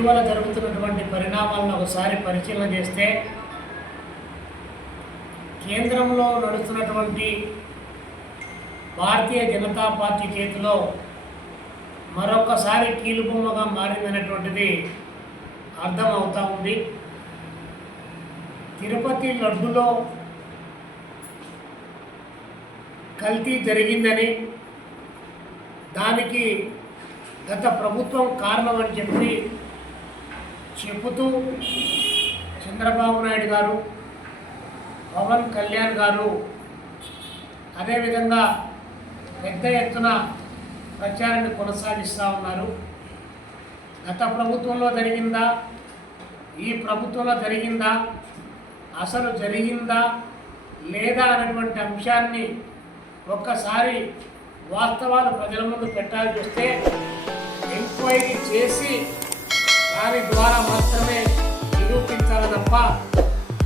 ఇటీవల జరుగుతున్నటువంటి పరిణామాలను ఒకసారి పరిశీలన చేస్తే కేంద్రంలో నడుస్తున్నటువంటి భారతీయ జనతా పార్టీ చేతిలో మరొకసారి కీలుబొమ్మగా మారిందనేటువంటిది అర్థమవుతా ఉంది. తిరుపతి లడ్డులో కల్తీ జరిగిందని దానికి గత ప్రభుత్వం కారణమని చెప్పి చెబుతూ చంద్రబాబు నాయుడు గారు పవన్ కళ్యాణ్ గారు అదేవిధంగా పెద్ద ఎత్తున ప్రచారాన్ని కొనసాగిస్తూ ఉన్నారు. గత ప్రభుత్వంలో జరిగిందా? ఈ ప్రభుత్వంలో జరిగిందా? అసలు జరిగిందా? లేదా అనేటువంటి అంశాన్ని ఒక్కసారి వాస్తవాలు ప్రజల ముందు పెట్టాల్సి వస్తే ఎంక్వైరీ చేసి దాని ద్వారా మాత్రమే నిరూపించాలి తప్ప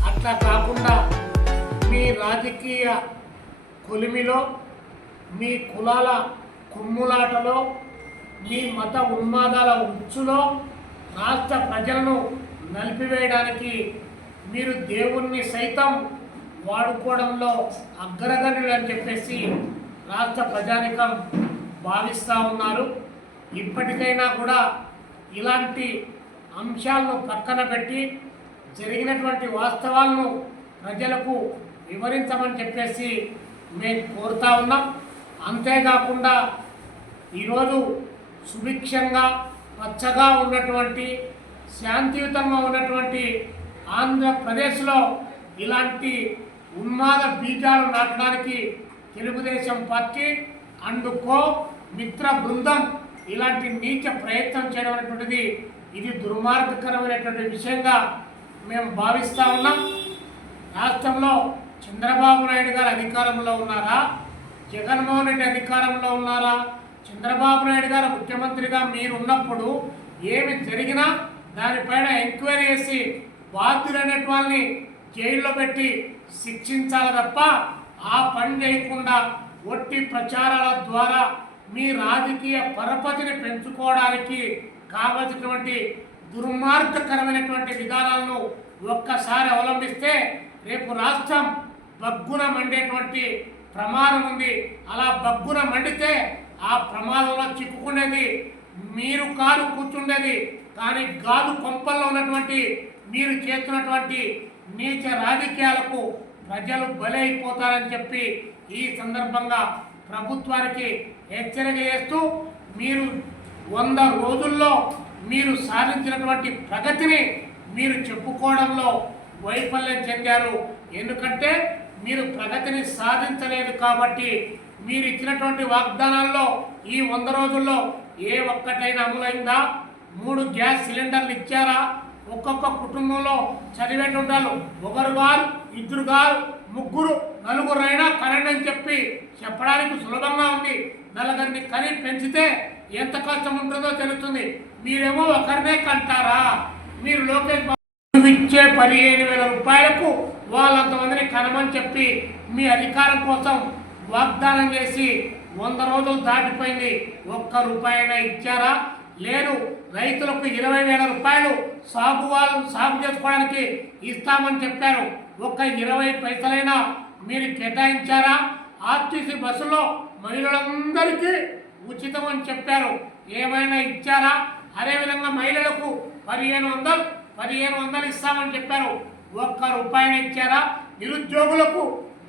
అట్లా కాకుండా మీ రాజకీయ కొలిమిలో మీ కులాల కుమ్ములాటలో మీ మత ఉన్మాదాల ఉచ్చులో రాష్ట్ర ప్రజలను నలిపివేయడానికి మీరు దేవుణ్ణి సైతం వాడుకోవడంలో అగ్రగణ్యులు అని చెప్పేసి రాష్ట్ర ప్రజానికం భావిస్తూ ఉన్నారు. ఇప్పటికైనా కూడా ఇలాంటి అంశాలను పక్కన పెట్టి జరిగినటువంటి వాస్తవాలను ప్రజలకు వివరించమని చెప్పేసి మేము కోరుతా ఉన్నాం. అంతేకాకుండా ఈరోజు సుభిక్షంగా పచ్చగా ఉన్నటువంటి శాంతియుతంగా ఉన్నటువంటి ఆంధ్రప్రదేశ్లో ఇలాంటి ఉన్మాద బీజాలు నాటడానికి తెలుగుదేశం పార్టీ అండ్ కో మిత్ర బృందం ఇలాంటి నీచ ప్రయత్నం చేయడం అనేటువంటిది ఇది దుర్మార్గకరమైనటువంటి విషయంగా మేము భావిస్తూ ఉన్నాం. రాష్ట్రంలో చంద్రబాబు నాయుడు గారు అధికారంలో ఉన్నారా? జగన్మోహన్ రెడ్డి అధికారంలో ఉన్నారా? చంద్రబాబు నాయుడు గారు ముఖ్యమంత్రిగా మీరు ఉన్నప్పుడు ఏమి జరిగినా దానిపైన ఎంక్వైరీ చేసి బాధ్యులైనటువంటి వాళ్ళని జైల్లో పెట్టి శిక్షించాలి తప్ప ఆ పని చేయకుండా ఒట్టి ప్రచారాల ద్వారా మీ రాజకీయ పరపతిని పెంచుకోవడానికి కావలసినటువంటి దుర్మార్గకరమైనటువంటి విధానాలను ఒక్కసారి అవలంబిస్తే రేపు రాష్ట్రం బగ్గున మండేటువంటి ప్రమాదం ఉంది. అలా బగ్గున మండితే ఆ ప్రమాదంలో చిక్కుకునేది మీరు కాదు కూర్చుండేది. కానీ గాలు కొంపల్లో ఉన్నటువంటి మీరు చేస్తున్నటువంటి నీచ రాజకీయాలకు ప్రజలు బలైపోతారని చెప్పి ఈ సందర్భంగా ప్రభుత్వానికి హెచ్చరిక చేస్తూ మీరు వంద రోజుల్లో మీరు సాధించినటువంటి ప్రగతిని మీరు చెప్పుకోవడంలో వైఫల్యం చెందారు. ఎందుకంటే మీరు ప్రగతిని సాధించలేదు కాబట్టి మీరు ఇచ్చినటువంటి వాగ్దానాల్లో ఈ వంద రోజుల్లో ఏ ఒక్కటైనా అమలైందా? మూడు గ్యాస్ సిలిండర్లు ఇచ్చారా? ఒక్కొక్క కుటుంబంలో చదివేటుంటారు ఒకరు కాదు ఇద్దరు కాదు ముగ్గురు నలుగురైనా కరెంట్ అని చెప్పి చెప్పడానికి సులభంగా ఉంది. నలుగురిని కని పెంచితే ఎంత కష్టం ఉంటుందో తెలుస్తుంది. మీరేమో ఒకరినే కంటారా? మీరు లోకేష్ బాబు ఇచ్చే పదిహేను వేల రూపాయలకు వాళ్ళంతమందిని కనమని చెప్పి మీ అధికారం కోసం వాగ్దానం చేసి వంద రోజులు దాటిపోయింది. ఒక్క రూపాయైనా ఇచ్చారా? లేదు. రైతులకు ఇరవై వేల రూపాయలు సాగు వాళ్ళు సాగు చేసుకోవడానికి ఇస్తామని చెప్పారు. ఒక్క ఇరవై పైసలైనా మీరు కేటాయించారా? ఆర్టీసీ బస్సులో మహిళలందరికీ ఉచితం అని చెప్పారు. ఏమైనా ఇచ్చారా? అదేవిధంగా మహిళలకు పదిహేను వందలు పదిహేను వందలు ఇస్తామని చెప్పారు. ఒక్క రూపాయిని ఇచ్చారా? నిరుద్యోగులకు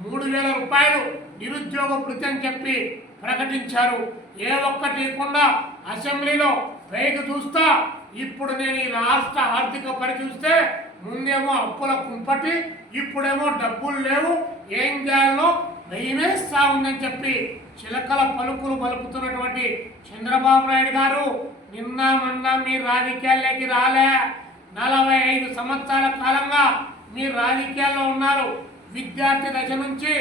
మూడు వేల రూపాయలు నిరుద్యోగ వృత్తి అని చెప్పి ప్రకటించారు. ఏ ఒక్కటి లేకుండా అసెంబ్లీలో పైకి చూస్తా ఇప్పుడు నేను ఈ రాష్ట్ర ఆర్థిక పని చూస్తే ముందేమో అప్పుల కుంపటి ఇప్పుడేమో డబ్బులు లేవు ఏం చేయాలో భయమేస్తా ఉందని చెప్పి చిలకల పలుకులు పలుకుతున్నటువంటి చంద్రబాబు నాయుడు గారు నిన్న మొన్న మీ రాజకీయాల్లోకి రాలే. నలభై ఐదు సంవత్సరాల కాలంగా మీరు రాజకీయాల్లో ఉన్నారు. విద్యార్థి దశ నుంచి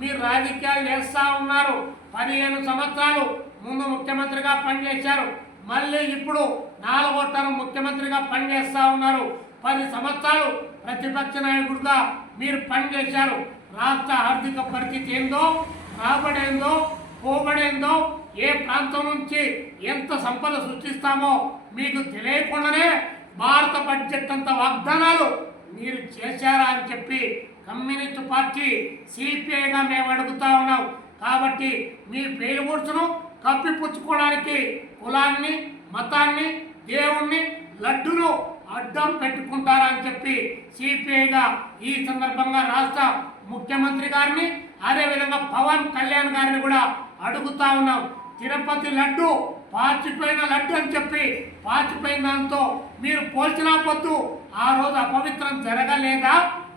మీరు రాజకీయాలు చేస్తూ ఉన్నారు. పదిహేను సంవత్సరాలు ముందు ముఖ్యమంత్రిగా పనిచేశారు. మళ్ళీ ఇప్పుడు నాలుగో తరం ముఖ్యమంత్రిగా పనిచేస్తూ ఉన్నారు. పది సంవత్సరాలు ప్రతిపక్ష నాయకుడిగా మీరు పనిచేశారు. రాష్ట్ర ఆర్థిక పరిస్థితి ఏందో రాబడేందో పోబడేందో ఏ ప్రాంతం నుంచి ఎంత సంపద సృష్టిస్తామో మీకు తెలియకుండానే భారత బడ్జెట్ అంత వాగ్దానాలు మీరు చేశారా అని చెప్పి కమ్యూనిస్ట్ పార్టీ సిపిఐగా మేము అడుగుతా ఉన్నాం. కాబట్టి మీ పేరు గుర్తును కప్పిపుచ్చుకోవడానికి కులాన్ని మతాన్ని దేవుణ్ణి లడ్డును అడ్డం పెట్టుకుంటారా అని చెప్పి సిపిఐగా ఈ సందర్భంగా రాష్ట్ర ముఖ్యమంత్రి గారిని అదేవిధంగా పవన్ కళ్యాణ్ గారిని కూడా అడుగుతా ఉన్నాం తిరుపతి లడ్డు పాచిపోయిన లడ్డు అని చెప్పి పాచిపోయిన దాంతో మీరు పోల్చినా పొద్దు ఆ రోజు అపవిత్రం జరగలేదా?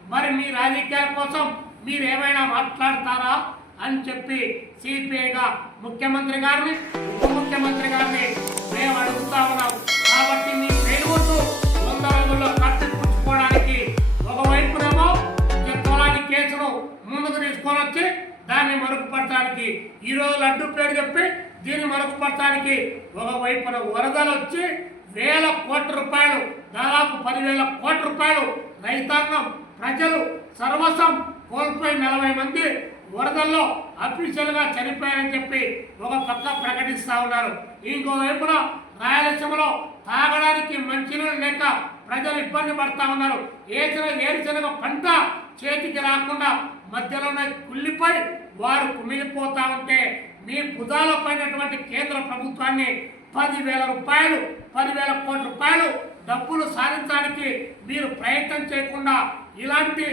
మరి మీ రాజకీయాల కోసం మీరు ఏమైనా మాట్లాడతారా? అని చెప్పి సిపిఐగా ముఖ్యమంత్రి గారిని ఉప ముఖ్యమంత్రి గారిని మేము అడుగుతా ఉన్నాం. కాబట్టి దాన్ని మరుగుపరచడానికి ఈరోజు లడ్డు పేరు చెప్పి దీన్ని మరుగుపరచడానికి ఒకవైపున వరదలు వచ్చి వేల కోట్ల రూపాయలు దాదాపు పదివేల కోట్ల రూపాయలు రైతాంగం ప్రజలు సర్వస్వం కోల్పోయి నలభై మంది వరదల్లో అఫీషియల్గా చనిపోయారని చెప్పి ఒక పక్క ప్రకటిస్తూ ఉన్నారు. ఇంకోవైపున రాయలసీమలో తాగడానికి మంచినీళ్ళు లేక ప్రజలు ఇబ్బంది పడతా ఉన్నారు. ఏసిన ఏరుశనగ పంట చేతికి రాకుండా మధ్యలోనే కుళ్ళిపోయి వారు కుమిలిపోతా ఉంటే మీ భుజాలపైనటువంటి కేంద్ర ప్రభుత్వాన్ని పదివేల రూపాయలు పదివేల కోట్ల రూపాయలు డబ్బులు సాధించడానికి మీరు ప్రయత్నం చేయకుండా ఇలాంటి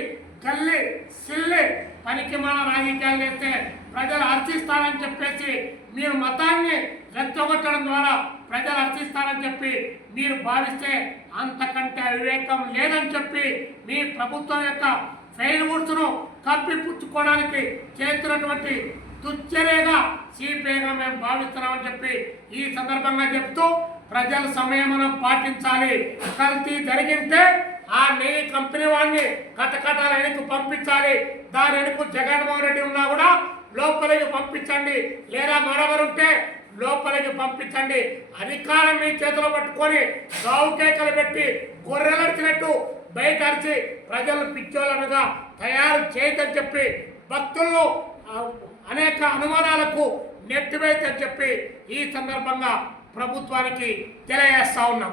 గల్లి సిల్లి పనికి మన రాజకీయాలు చేస్తే ప్రజలు అర్చిస్తారని చెప్పేసి మీరు మతాన్ని రెచ్చగొట్టడం ద్వారా ప్రజలు అర్చిస్తారని చెప్పి మీరు భావిస్తే అంతకంటే అవివేకం లేదని చెప్పి మీ ప్రభుత్వం యొక్క ఫెయిల్వుడ్స్ను కప్పిపుచ్చుకోవడానికి చేస్తున్నటువంటి తుచ్చరేగా సిపిఐగా మేము భావిస్తున్నామని చెప్పి ఈ సందర్భంగా చెప్తూ ప్రజల సంయమనం పాటించాలి. కల్తీ జరిగితే ఆ నెయ్యి కంపెనీ వాడిని కటకటాల వెనక్కి పంపించాలి. దాని వెనుక జగన్మోహన్ రెడ్డి ఉన్నా కూడా లోపలికి పంపించండి. లేదా మరొకరుంటే లోపలికి పంపించండి. అధికారం మీ చేతిలో పట్టుకొని గావుకేకలు పెట్టి గొర్రెలడిచినట్టు బయట ప్రజలు పిచ్చోలనగా తయారు చేయదని చెప్పి భక్తుల్లో అనేక అనుమానాలకు నెట్టివేయని చెప్పి ఈ సందర్భంగా ప్రభుత్వానికి తెలియజేస్తా ఉన్నాం.